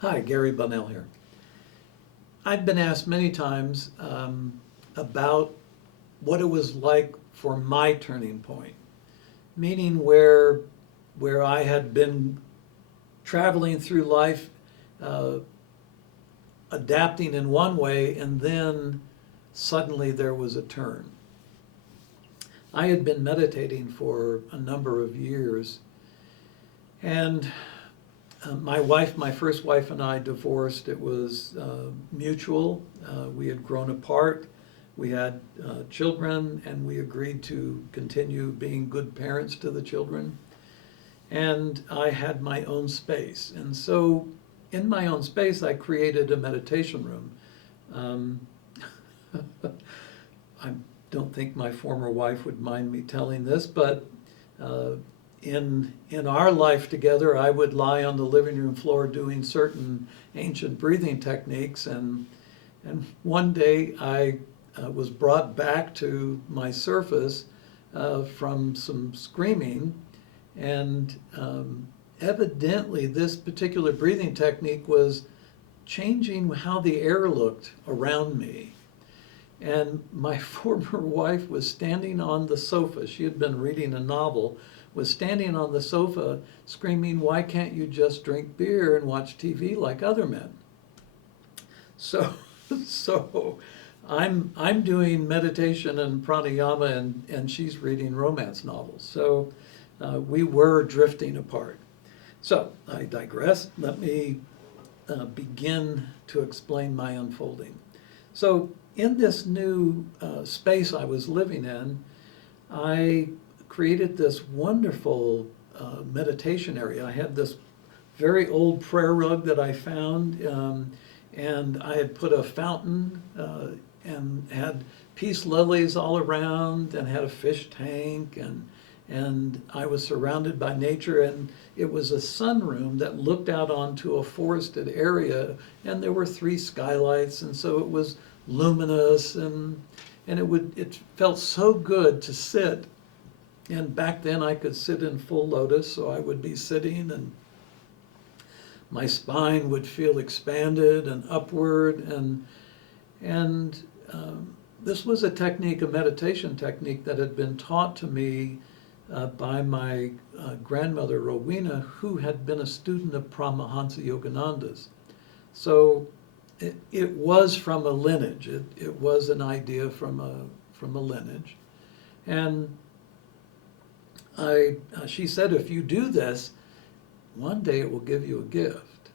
Hi, Gary Bonnell here. I've been asked many times about what it was like for my turning point, meaning where I had been traveling through life, uh, adapting in one way, and then suddenly there was a turn. I had been meditating for a number of years, and my first wife and I divorced. It was mutual. We had grown apart. We had children, and we agreed to continue being good parents to the children. And I had my own space. And so in my own space, I created a meditation room. Um, I don't think my former wife would mind me telling this, but uh, in our life together, I would lie on the living room floor doing certain ancient breathing techniques, and one day I was brought back to my surface from some screaming, and evidently this particular breathing technique was changing how the air looked around me. And my former wife was standing on the sofa. She had been reading a novel, was standing on the sofa screaming, "Why can't you just drink beer and watch TV like other men?" So, so I'm doing meditation and pranayama, and she's reading romance novels. So we were drifting apart. So I digress. Let me begin to explain my unfolding. So in this new space I was living in, I created this wonderful meditation area. I had this very old prayer rug that I found, and I had put a fountain and had peace lilies all around, and had a fish tank, and I was surrounded by nature, and it was a sunroom that looked out onto a forested area, and there were 3 skylights, and so it was luminous, and it felt so good to sit. And back then I could sit in full lotus, so I would be sitting and my spine would feel expanded and upward, and this was a technique, a meditation technique that had been taught to me by my grandmother Rowena, who had been a student of Paramahansa Yogananda's. So it was from a lineage. It was an idea from a lineage, and she said, if you do this, one day it will give you a gift.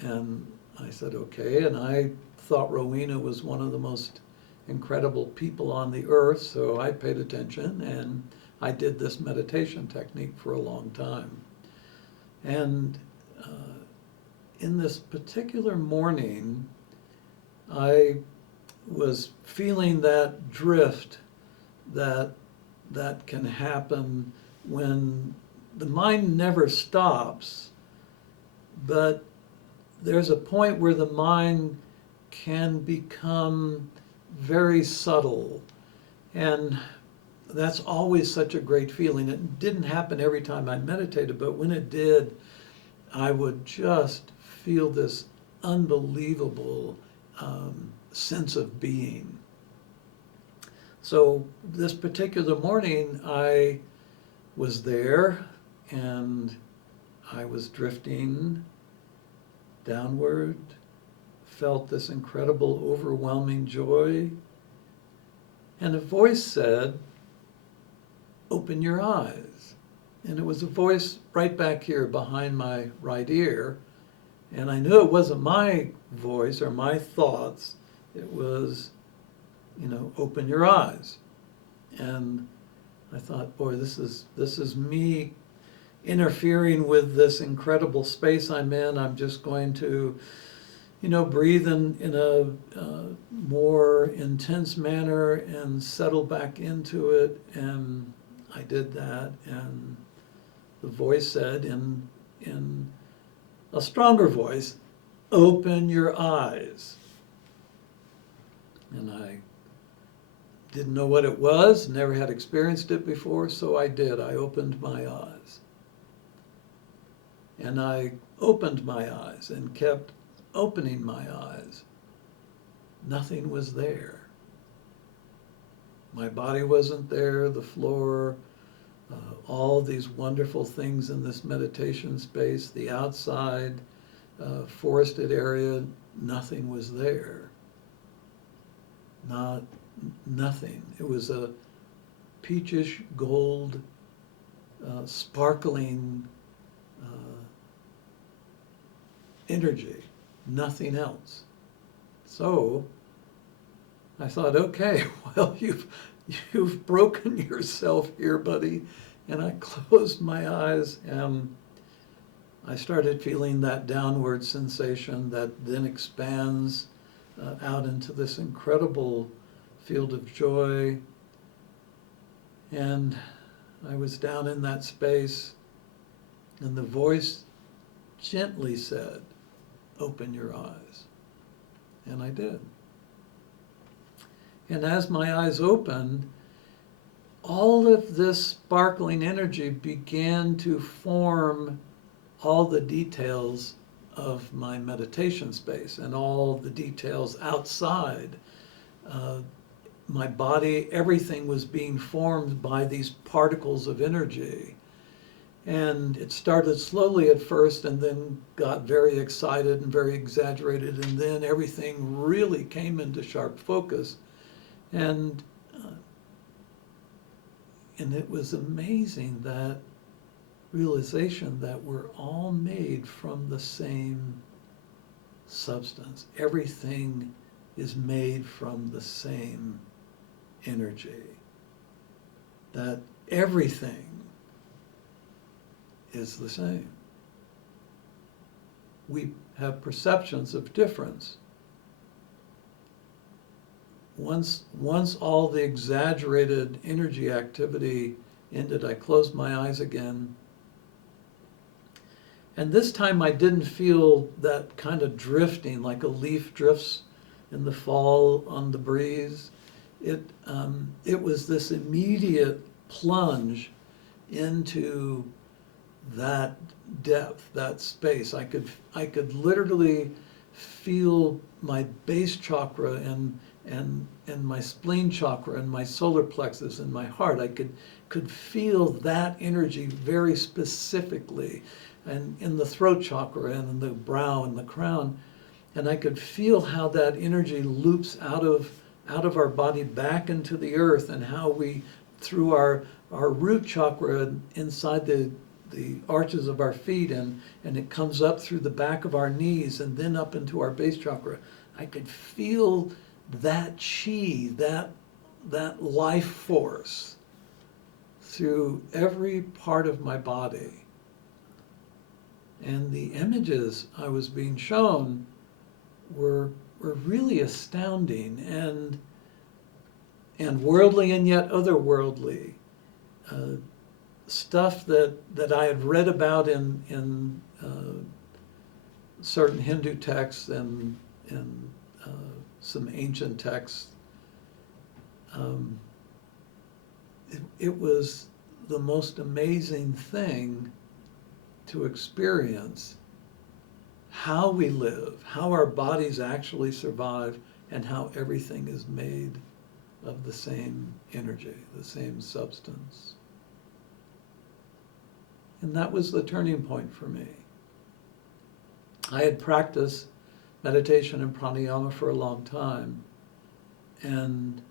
And I said, okay. And I thought Rowena was one of the most incredible people on the earth, so I paid attention, and I did this meditation technique for a long time. And in this particular morning, I was feeling that drift that can happen when the mind never stops, but there's a point where the mind can become very subtle, and that's always such a great feeling. It didn't happen every time I meditated, but when it did, I would just feel this unbelievable sense of being. So this particular morning, I was there, and I was drifting downward, felt this incredible, overwhelming joy, and a voice said, "Open your eyes." And it was a voice right back here behind my right ear, and I knew it wasn't my voice or my thoughts. It was, open your eyes. And I thought, boy, this is me interfering with this incredible space I'm in. I'm just going to, breathe in a more intense manner and settle back into it. And I did that, and the voice said in a stronger voice, "Open your eyes." And I didn't know what it was, never had experienced it before, so I did. I opened my eyes. And I opened my eyes and kept opening my eyes, nothing was there. My body wasn't there, the floor, all these wonderful things in this meditation space, the outside, forested area, nothing was there. Nothing. It was a peachish gold, sparkling energy, nothing else. So I thought, okay, well, you've broken yourself here, buddy. And I closed my eyes and I started feeling that downward sensation that then expands out into this incredible field of joy. And I was down in that space, and the voice gently said, "Open your eyes." And I did. And as my eyes opened, all of this sparkling energy began to form all the details of my meditation space and all the details outside. My body, everything was being formed by these particles of energy. And it started slowly at first and then got very excited and very exaggerated, and then everything really came into sharp focus. And it was amazing, that realization that we're all made from the same substance. Everything is made from the same energy. That everything is the same. We have perceptions of difference. Once all the exaggerated energy activity ended, I closed my eyes again. And this time I didn't feel that kind of drifting, like a leaf drifts in the fall on the breeze. It was this immediate plunge into that depth, that space. I could literally feel my base chakra and my spleen chakra and my solar plexus and my heart. I could feel that energy very specifically, and in the throat chakra and in the brow and the crown. And I could feel how that energy loops out of our body back into the earth, and how we, through our root chakra inside the arches of our feet, and it comes up through the back of our knees and then up into our base chakra. I could feel that chi, that life force through every part of my body. And the images I was being shown were really astounding and worldly and yet otherworldly. Stuff that I had read about in certain Hindu texts and some ancient texts. It was the most amazing thing to experience how we live, how our bodies actually survive, and how everything is made of the same energy, the same substance. And that was the turning point for me. I had practiced meditation and pranayama for a long time, and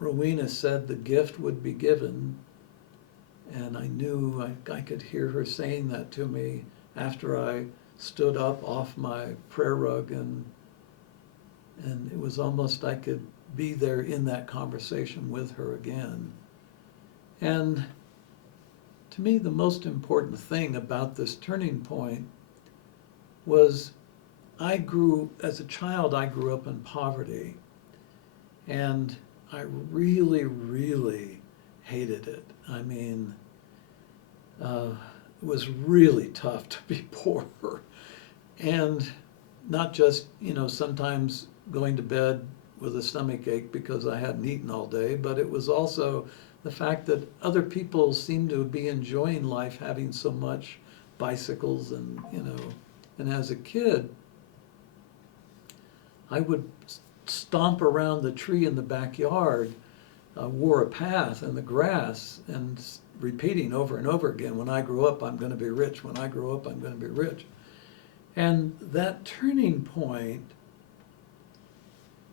Rowena said the gift would be given, and I knew I could hear her saying that to me after I stood up off my prayer rug, and it was almost I could be there in that conversation with her again. And to me, the most important thing about this turning point was as a child, I grew up in poverty, and I really, really hated it. I mean, it was really tough to be poor. And not just, sometimes going to bed with a stomach ache because I hadn't eaten all day, but it was also the fact that other people seemed to be enjoying life, having so much, bicycles and, And as a kid, I would stomp around the tree in the backyard, wore a path in the grass, and repeating over and over again, when I grow up, I'm going to be rich. When I grow up, I'm going to be rich. And that turning point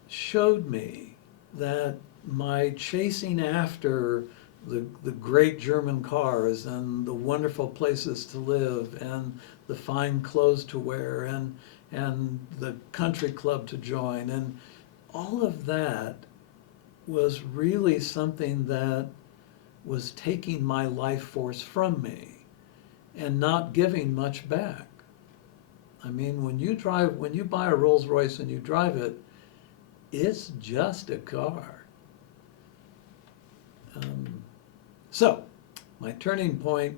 showed me that my chasing after the great German cars and the wonderful places to live and the fine clothes to wear and the country club to join, and all of that was really something that was taking my life force from me and not giving much back. I mean, when you buy a Rolls Royce and you drive it, it's just a car. So, my turning point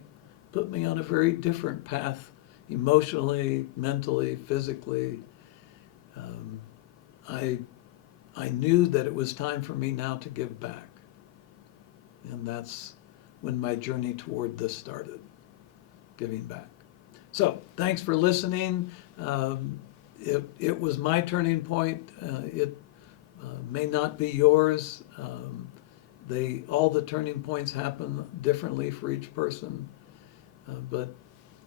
put me on a very different path, emotionally, mentally, physically. I knew that it was time for me now to give back. And that's when my journey toward this started, giving back. So, thanks for listening. It was my turning point. It may not be yours. All the turning points happen differently for each person. But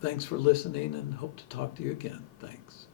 thanks for listening, and hope to talk to you again. Thanks.